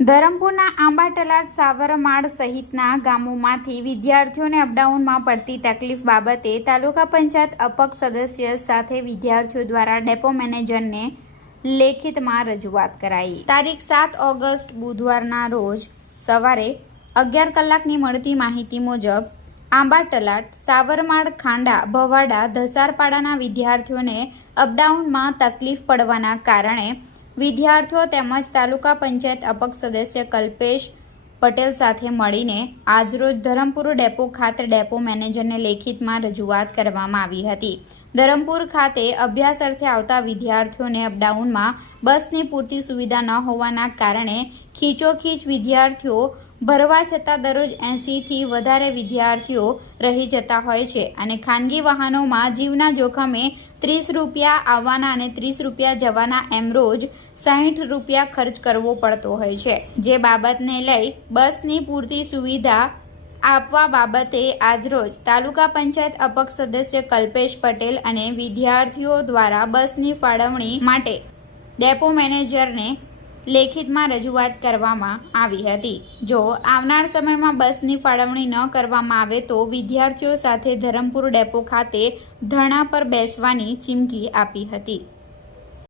ધરમપુરના આંબાટલાટ, સાવરમાળ સહિતના ગામોમાંથી વિદ્યાર્થીઓને અપડાઉનમાં પડતી તકલીફ બાબતે તાલુકા પંચાયત અપક્ષ સદસ્ય સાથે વિદ્યાર્થીઓ દ્વારા ડેપો મેનેજરને લેખિતમાં રજૂઆત કરાઈ। તારીખ 7 ઓગસ્ટ બુધવારના રોજ સવારે 11 કલાકની મળતી માહિતી મુજબ આંબાટલાટ, સાવરમાળ, ખાંડા, ભવાડા, ધસારપાડાના વિદ્યાર્થીઓને અપડાઉનમાં તકલીફ પડવાના કારણે વિદ્યાર્થીઓ તેમજ તાલુકા પંચાયત અપક્ષ સદસ્ય કલ્પેશ પટેલ સાથે મળીને આજરોજ ધરમપુર ડેપો ખાતે ડેપો મેનેજરને લેખિતમાં રજૂઆત કરવામાં આવી હતી। ધરમપુર ખાતે અભ્યાસ અર્થે આવતા વિદ્યાર્થીઓને અપડાઉનમાં બસની પૂરતી સુવિધા ન હોવાના કારણે ખીચોખીચ વિદ્યાર્થીઓ ભરવા છતાં દરરોજ 80થી વધારે વિદ્યાર્થીઓ રહી જતા હોય છે અને ખાનગી વાહનોમાં જીવના જોખમે 30 રૂપિયા આવવાના અને 30 રૂપિયા જવાના એમ રોજ 60 રૂપિયા ખર્ચ કરવો પડતો હોય છે। જે બાબતને લઈ બસની પૂરતી સુવિધા આપવા બાબતે આજરોજ તાલુકા પંચાયત અપક્ષ સદસ્ય કલ્પેશ પટેલ અને વિદ્યાર્થીઓ દ્વારા બસની ફાળવણી માટે ડેપો મેનેજરને લેખિતમાં રજૂઆત કરવામાં આવી હતી। જો આવનાર સમયમાં બસની ફાળવણી ન કરવામાં આવે તો વિદ્યાર્થીઓ સાથે ધરમપુર ડેપો ખાતે ધરણા પર બેસવાની ચીમકી આપી હતી।